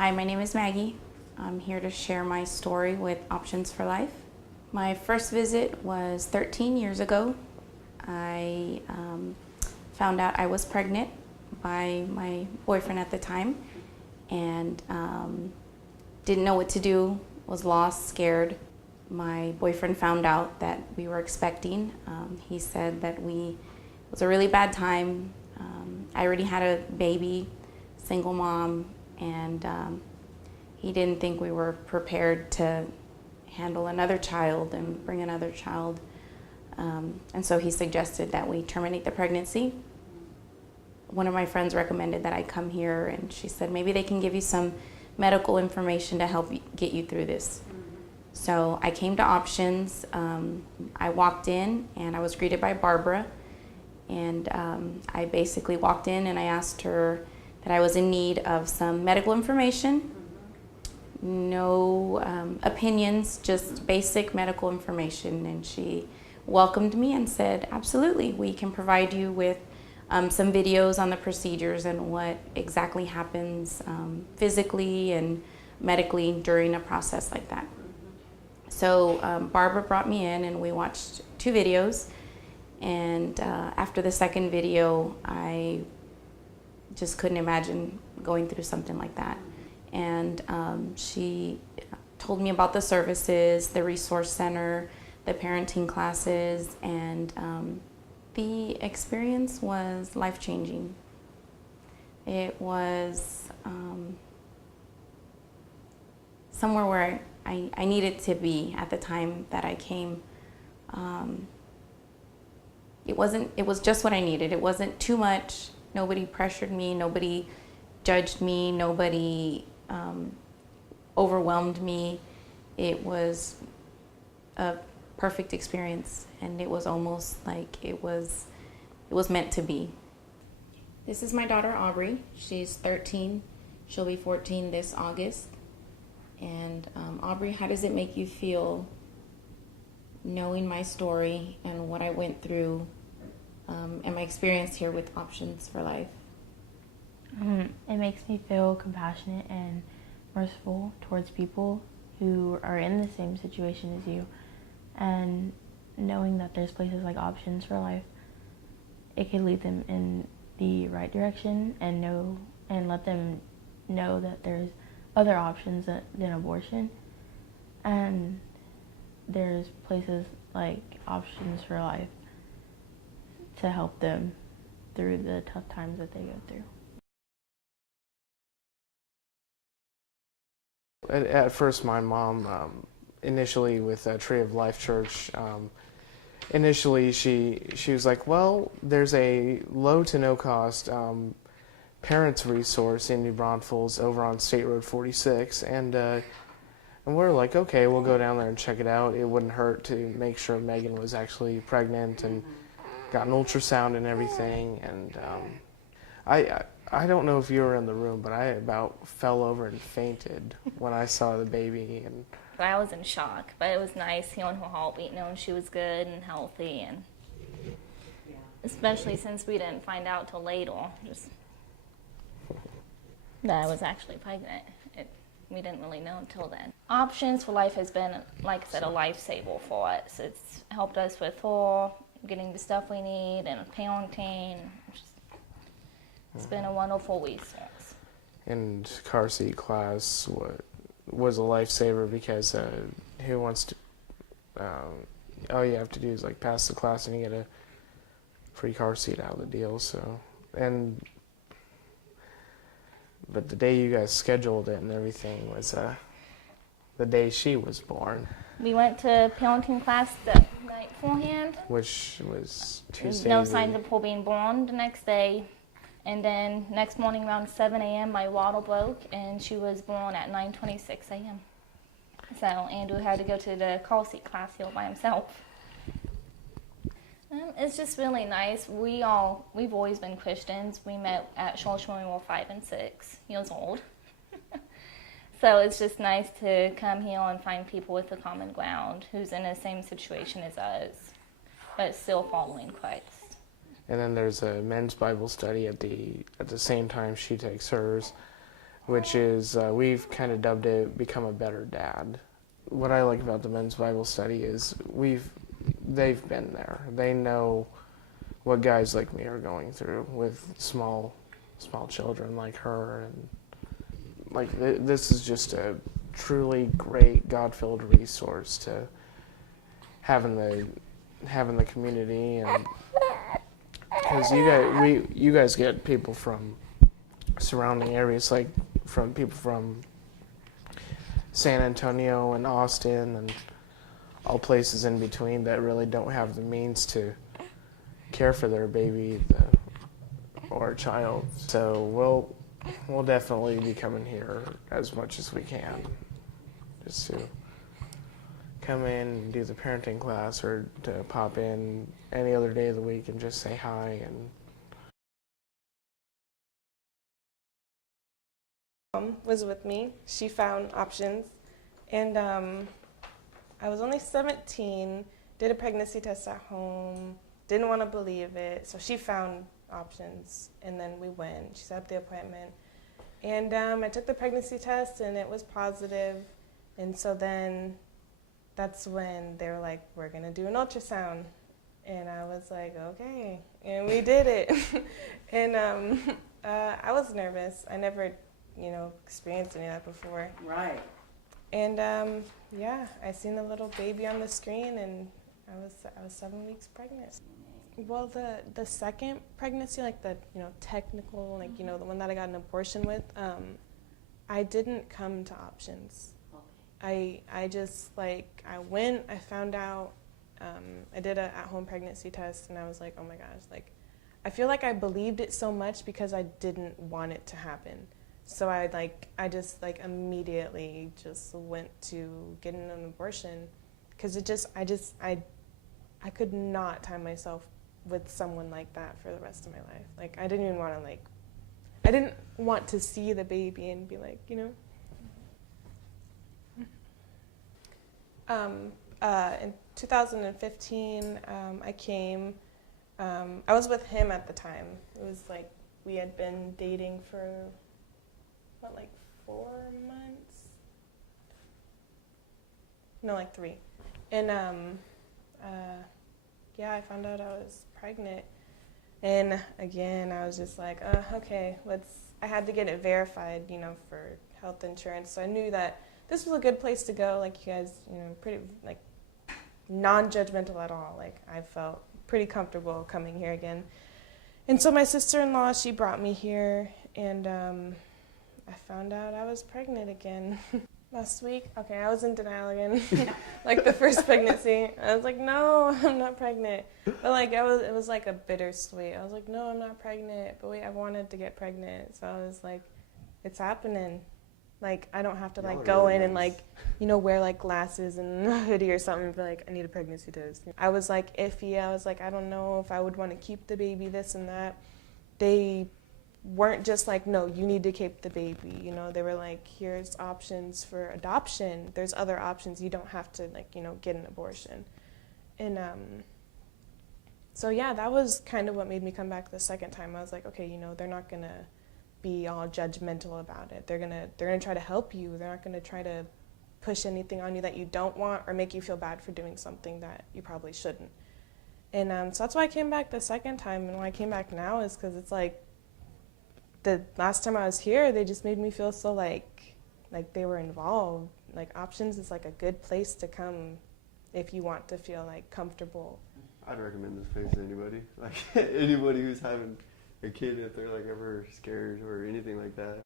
Hi, my name is Maggie. I'm here to share my story with Options for Life. My first visit was 13 years ago. I found out I was pregnant by my boyfriend at the time and didn't know what to do, was lost, scared. My boyfriend found out that we were expecting. He said that it was a really bad time. I already had a baby, single mom, and he didn't think we were prepared to handle another child and bring another child. And so he suggested that we terminate the pregnancy. One of my friends recommended that I come here, and she said maybe they can give you some medical information to help get you through this. So I came to Options. I walked in and I was greeted by Barbara, and I basically walked in and I asked her that I was in need of some medical information. No opinions, just basic medical information. And she welcomed me and said, absolutely, we can provide you with some videos on the procedures and what exactly happens physically and medically during a process like that. So Barbara brought me in and we watched 2 videos. And after the second video, I just couldn't imagine going through something like that. And she told me about the services, the resource center, the parenting classes, and the experience was life-changing. It was somewhere where I needed to be at the time that I came. It was just what I needed. It wasn't too much. Nobody pressured me, nobody judged me, nobody overwhelmed me. It was a perfect experience, and it was almost like it was meant to be. This is my daughter Aubrey. She's 13. She'll be 14 this August. And Aubrey, how does it make you feel knowing my story and what I went through and my experience here with Options for Life? It makes me feel compassionate and merciful towards people who are in the same situation as you, and knowing that there's places like Options for Life, it can lead them in the right direction and let them know that there's other options than abortion, and there's places like Options for Life to help them through the tough times that they go through. At first, my mom, initially with Tree of Life Church, initially she was like, well, there's a low to no cost parents resource in New Braunfels over on State Road 46, and we're like, okay, we'll go down there and check it out. It wouldn't hurt to make sure Megan was actually pregnant and got an ultrasound and everything. And I don't know if you were in the room, but I about fell over and fainted when I saw the baby. And I was in shock, but it was nice hearing her heartbeat, knowing she was good and healthy, and especially since we didn't find out till later, just that I was actually pregnant. We didn't really know until then. Options for Life has been, like I said, a lifesaver for us. It's helped us with her getting the stuff we need and parenting. It's been a wonderful resource. And car seat class was a lifesaver because who wants to? All you have to do is like pass the class and you get a free car seat out of the deal. So but the day you guys scheduled it and everything was the day she was born. We went to parenting class the night beforehand, which was Tuesday. No signs of her being born the next day. And then next morning around 7 a.m. my water broke and she was born at 9:26 a.m. So Andrew had to go to the car seat class here by himself. It's just really nice. We've always been Christians. We met at church when we were 5 and 6 years old. So it's just nice to come here and find people with a common ground who's in the same situation as us, but still following Christ. And then there's a men's Bible study at the same time she takes hers, which is, we've kind of dubbed it Become a Better Dad. What I like about the men's Bible study is they've been there. They know what guys like me are going through with small children like her, and like this is just a truly great God-filled resource to having the community, and because you guys get people from surrounding areas, like from people from San Antonio and Austin and all places in between that really don't have the means to care for their baby or child. So we'll definitely be coming here as much as we can, just to come in and do the parenting class, or to pop in any other day of the week and just say hi. And Mom was with me. She found options, and I was only 17, did a pregnancy test at home, didn't want to believe it, so she found options, and then we went. She set up the appointment, and I took the pregnancy test, and it was positive, and so then that's when they were like, we're going to do an ultrasound, and I was like, okay, and we did it. And I was nervous. I never experienced any of that before. Right. And yeah, I seen the little baby on the screen, and I was 7 weeks pregnant. Well, the second pregnancy, like the technical, like the one that I got an abortion with, I didn't come to options. Okay. I just I went, I found out, I did a at-home pregnancy test, and I was like, oh my gosh, I feel like I believed it so much because I didn't want it to happen. So I just immediately just went to getting an abortion, because I could not tie myself with someone like that for the rest of my life. I didn't even want to I didn't want to see the baby and be like, In 2015, I came. I was with him at the time. It was we had been dating for 4 months? No, 3. And yeah, I found out I was pregnant. And again, I was just like, okay, I had to get it verified, for health insurance. So I knew that this was a good place to go. You guys, pretty, non-judgmental at all. I felt pretty comfortable coming here again. And so my sister-in-law, she brought me here, and I found out I was pregnant again. Last week, okay, I was in denial again. The first pregnancy, I was like, no, I'm not pregnant. But it was a bittersweet. I was like, no, I'm not pregnant. But wait, I wanted to get pregnant, so I was like, it's happening. I don't have to go in and wear glasses and a hoodie or something and be like, I need a pregnancy test. I was iffy. I was I don't know if I would want to keep the baby, this and that. They weren't just no, you need to keep the baby. They were here's options for adoption. There's other options. You don't have to get an abortion. And so yeah, that was kind of what made me come back the second time. I was like, okay, they're not gonna be all judgmental about it. They're gonna try to help you. They're not gonna try to push anything on you that you don't want, or make you feel bad for doing something that you probably shouldn't. And so that's why I came back the second time. And why I came back now is because it's the last time I was here, they just made me feel so like they were involved. Options is a good place to come if you want to feel comfortable. I'd recommend this place to anybody. Anybody who's having a kid, if they're ever scared or anything like that.